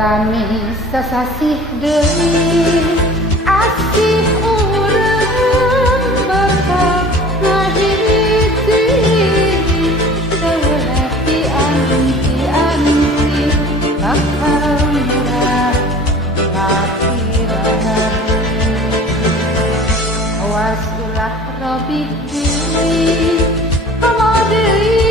Lami sasasih deui asih urang bakal ngahiji seuleuh anti bakal murah lakiran awas ulah robih deui komo deui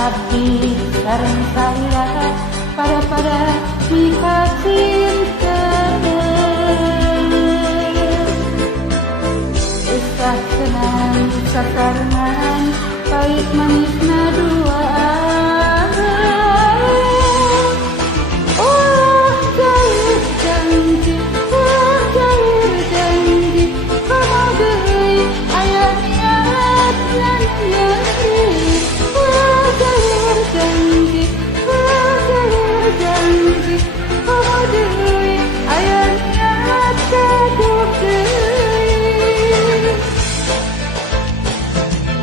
abdi sareng saya pada nikah cinta kisah senang sakarengan pahit manisna duaan cair janji komo deui aya niat lan nyeri janji komo deui aya niat saduh deui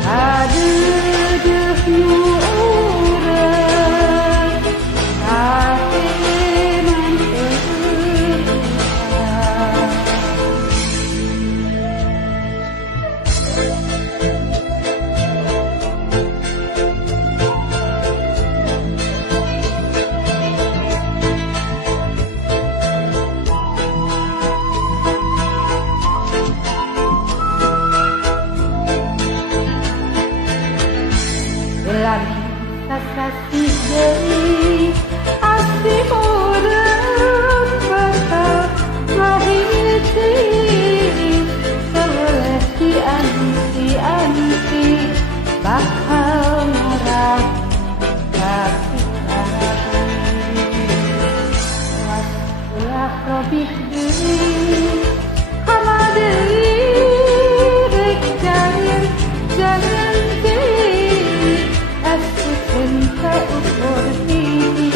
adeuh nu urang kaheman teu Lami sasasih deui asih urang bakal ngahiji seuleuh anti bakal murah lakiran ulah robih deui komo deui rek cair janji cinta ukur diri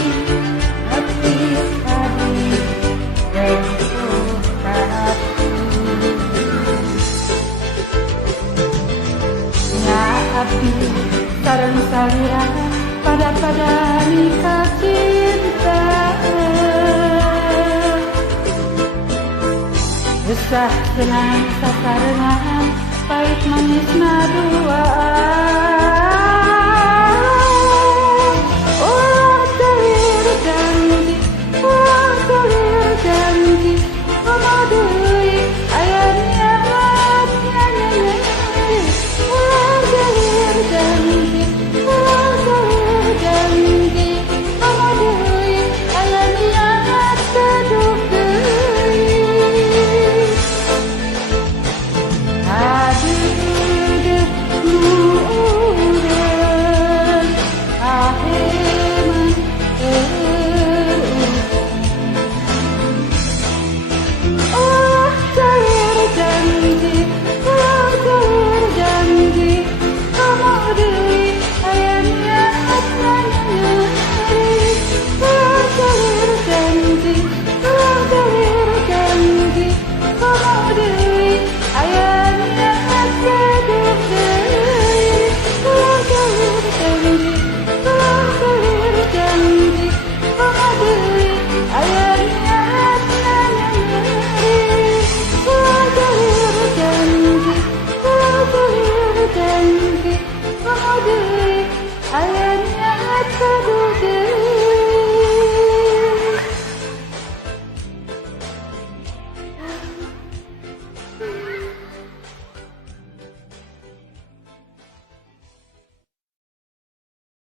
hati kami untuk hati ya abdi sareng salira pada nikah cinta usah senang sakarengan pahit manisna duaan